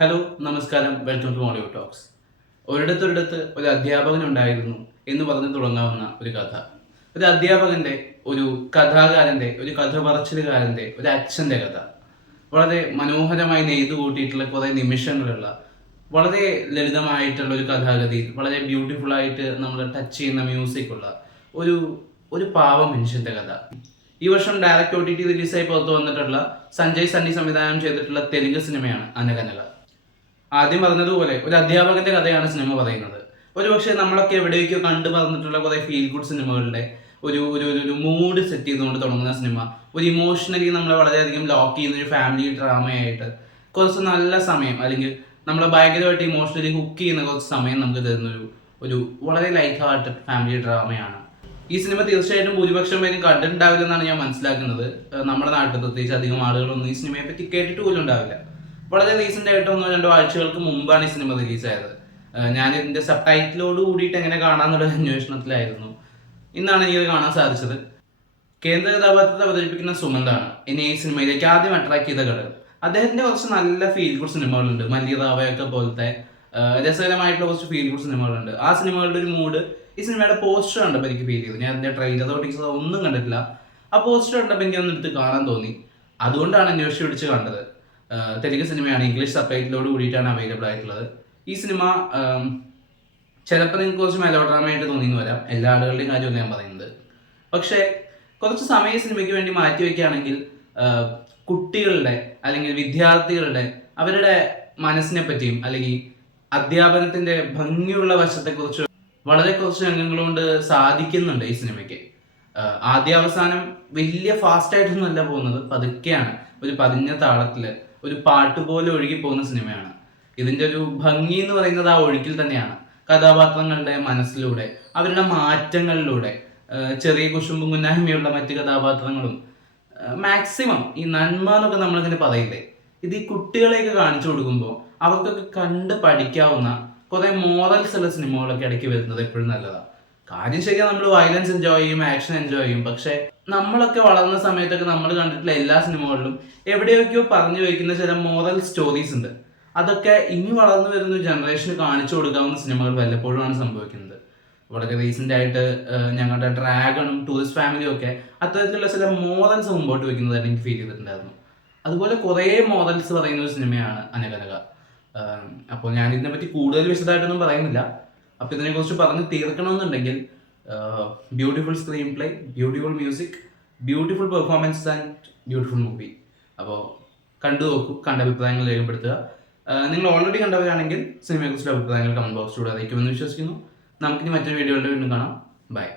Hello നമസ്കാരം, welcome to Mollywood talks. ഒരിടത്തൊരിടത്ത് ഒരു അധ്യാപകൻ ഉണ്ടായിരുന്നു എന്ന് പറഞ്ഞ് തുടങ്ങാവുന്ന ഒരു കഥ. ഒരു അധ്യാപകന്റെ, ഒരു കഥാകാരന്റെ, ഒരു കഥ പറച്ചിലുകാരന്റെ, ഒരു അച്ഛന്റെ കഥ. വളരെ മനോഹരമായി നെയ്തു കൂട്ടിയിട്ടുള്ള കുറേ നിമിഷങ്ങളുള്ള, വളരെ ലളിതമായിട്ടുള്ള ഒരു കഥാഗതിയിൽ വളരെ ബ്യൂട്ടിഫുൾ ആയിട്ട് നമ്മൾ ടച്ച് ചെയ്യുന്ന മ്യൂസിക്കുള്ള ഒരു ഒരു പാവ മനുഷ്യന്റെ കഥ. ഈ വർഷം ഡയറക്റ്റ് OTT റിലീസായി പുറത്തു വന്നിട്ടുള്ള സഞ്ജയ് സണ്ണി സംവിധാനം ചെയ്തിട്ടുള്ള തെലുങ്ക് സിനിമയാണ് അനകനക. ആദ്യം പറഞ്ഞതുപോലെ ഒരു അധ്യാപകന്റെ കഥയാണ് സിനിമ പറയുന്നത്. ഒരുപക്ഷെ നമ്മളൊക്കെ എവിടെയൊക്കെയോ കണ്ടു പറഞ്ഞിട്ടുള്ള കുറെ ഫീൽ ഗുഡ് സിനിമകളുടെ ഒരു ഒരു ഒരു മൂഡ് സെറ്റ് ചെയ്തുകൊണ്ട് തുടങ്ങുന്ന സിനിമ ഒരു ഇമോഷണലി നമ്മളെ വളരെയധികം ലോക്ക് ചെയ്യുന്ന ഒരു ഫാമിലി ഡ്രാമയായിട്ട് കുറച്ച് നല്ല സമയം, അല്ലെങ്കിൽ നമ്മളെ ഭയങ്കരമായിട്ട് ഇമോഷണലി ഹുക്ക് ചെയ്യുന്ന കുറച്ച് സമയം നമുക്ക് തരുന്ന ഒരു വളരെ ലൈറ്റ് ഹാർട്ടഡ് ഫാമിലി ഡ്രാമയാണ് ഈ സിനിമ. തീർച്ചയായിട്ടും ഭൂരിപക്ഷം പേരും കണ്ടിട്ടുണ്ടാവില്ലെന്നാണ് ഞാൻ മനസ്സിലാക്കുന്നത്. നമ്മുടെ നാട്ടിൽ പ്രത്യേകിച്ച് അധികം ആളുകളൊന്നും ഈ സിനിമയെ പറ്റി കേട്ടിട്ട് പോലും ഉണ്ടാവില്ല. വളരെ റീസെന്റ് ആയിട്ട് 1-2 ആഴ്ചകൾക്ക് മുമ്പാണ് ഈ സിനിമ റിലീസായത്. ഞാൻ ഇതിന്റെ സബ് ടൈറ്റിലോട് കൂടിയിട്ട് എങ്ങനെ കാണാന്നുള്ള അന്വേഷണത്തിലായിരുന്നു. ഇന്നാണ് എനിക്കത് കാണാൻ സാധിച്ചത്. കേന്ദ്ര കഥാപാത്രത്തെ അവതരിപ്പിക്കുന്ന സുമന്താണ് എന്നെ ഈ സിനിമയിലേക്ക് ആദ്യം അട്രാക്ട് ചെയ്ത ഘടകം. അദ്ദേഹത്തിന്റെ കുറച്ച് നല്ല ഫീൽ ഗുഡ് സിനിമകളുണ്ട്. മല്ലിറാവയൊക്കെ പോലത്തെ രസകരമായിട്ടുള്ള കുറച്ച് ഫീൽ ഗുഡ് സിനിമകളുണ്ട്. ആ സിനിമകളുടെ ഒരു മൂഡ് ഈ സിനിമയുടെ പോസ്റ്റർ കണ്ടപ്പോൾ എനിക്ക് ഫീൽ ചെയ്തു. ഞാൻ അതിന്റെ ട്രെയിലറോ ടീച്ചറോ ഒന്നും കണ്ടിട്ടില്ല. ആ പോസ്റ്റർ കണ്ടപ്പോൾ എനിക്ക് ഒന്ന് എടുത്ത് കാണാൻ തോന്നി. അതുകൊണ്ടാണ് അന്വേഷിച്ച് പിടിച്ച് കണ്ടത്. തെലുങ്ക് സിനിമയാണ്, ഇംഗ്ലീഷ് സബ് ടൈറ്റിലോട് കൂടിയിട്ടാണ് അവൈലബിൾ ആയിട്ടുള്ളത്. ഈ സിനിമ ചിലപ്പോൾ നിങ്ങൾക്ക് കുറച്ച് മെലോഡ്രാമയായിട്ട് തോന്നിയെന്ന് വരാം. എല്ലാ ആളുകളുടെയും കാര്യമല്ല ഞാൻ പറയുന്നത്. പക്ഷേ കുറച്ച് സമയം സിനിമയ്ക്ക് വേണ്ടി മാറ്റി വയ്ക്കുകയാണെങ്കിൽ കുട്ടികളുടെ അല്ലെങ്കിൽ വിദ്യാർത്ഥികളുടെ അവരുടെ മനസ്സിനെ പറ്റിയും അല്ലെങ്കിൽ അധ്യാപനത്തിന്റെ ഭംഗിയുള്ള വശത്തെക്കുറിച്ച് വളരെ കുറച്ച് രംഗങ്ങൾ കൊണ്ട് സാധിക്കുന്നുണ്ട് ഈ സിനിമയ്ക്ക്. ആദ്യാവസാനം വലിയ ഫാസ്റ്റ് ആയിട്ടൊന്നുമല്ല പോകുന്നത്, പതുക്കെയാണ്, ഒരു പതിഞ്ഞ താളത്തില് ഒരു പാട്ട് പോലെ ഒഴുകി പോകുന്ന സിനിമയാണ്. ഇതിന്റെ ഒരു ഭംഗി എന്ന് പറയുന്നത് ആ ഒഴുക്കിൽ തന്നെയാണ്. കഥാപാത്രങ്ങളുടെ മനസ്സിലൂടെ, അവരുടെ മാറ്റങ്ങളിലൂടെ, ചെറിയ കുശുമ്പും കുന്നായ്മയുള്ള മറ്റു കഥാപാത്രങ്ങളും മാക്സിമം ഈ നന്മ എന്നൊക്കെ നമ്മളിങ്ങനെ പറയില്ലേ, ഇത് ഈ കുട്ടികളെയൊക്കെ കാണിച്ചു കൊടുക്കുമ്പോൾ അവർക്കൊക്കെ കണ്ട് പഠിക്കാവുന്ന കുറെ മോറൽസ് ഉള്ള സിനിമകളൊക്കെ ഇടയ്ക്ക് വരുന്നത് എപ്പോഴും നല്ലതാണ്. കാര്യം ശരിയാ, നമ്മൾ വയലൻസ് എൻജോയ് ചെയ്യും, ആക്ഷൻ എൻജോയ് ചെയ്യും. പക്ഷെ നമ്മളൊക്കെ വളർന്ന സമയത്തൊക്കെ നമ്മൾ കണ്ടിട്ടുള്ള എല്ലാ സിനിമകളിലും എവിടെയൊക്കെയോ പറഞ്ഞു വയ്ക്കുന്ന ചില മോറൽ സ്റ്റോറീസ് ഉണ്ട്. അതൊക്കെ ഇനി വളർന്നു വരുന്ന ജനറേഷന് കാണിച്ചു കൊടുക്കാവുന്ന സിനിമകൾ വല്ലപ്പോഴുമാണ് സംഭവിക്കുന്നത്. വളരെ റീസെന്റ് ആയിട്ട് ഞങ്ങളുടെ ഡ്രാഗണും ടൂറിസ്റ്റ് ഫാമിലിയും ഒക്കെ അത്തരത്തിലുള്ള ചില മോറൽസ് മുമ്പോട്ട് വയ്ക്കുന്നതായിട്ട് എനിക്ക് ഫീൽ ചെയ്തിട്ടുണ്ടായിരുന്നു. അതുപോലെ കുറേ മോറൽസ് പറയുന്ന ഒരു സിനിമയാണ് അനകനക. അപ്പോൾ ഞാൻ ഇതിനെപ്പറ്റി കൂടുതൽ വിശദമായിട്ടൊന്നും പറയുന്നില്ല. അപ്പോൾ ഇതിനെക്കുറിച്ച് പറഞ്ഞ് തീർക്കണമെന്നുണ്ടെങ്കിൽ beautiful screen play, beautiful music, beautiful performance and beautiful movie. അപ്പോൾ കണ്ടു നോക്കൂ, കണ്ട അഭിപ്രായങ്ങൾ രേഖപ്പെടുത്തുക. നിങ്ങൾ ഓൾറെഡി കണ്ടവരാണെങ്കിൽ സിനിമയെക്കുറിച്ചുള്ള അഭിപ്രായങ്ങൾ കമന്റ് ബോക്സിലൂടെ അറിയിക്കുമെന്ന് വിശ്വസിക്കുന്നു. നമുക്കിനി മറ്റൊരു വീഡിയോയുടെ വീണ്ടും കാണാം. ബൈ.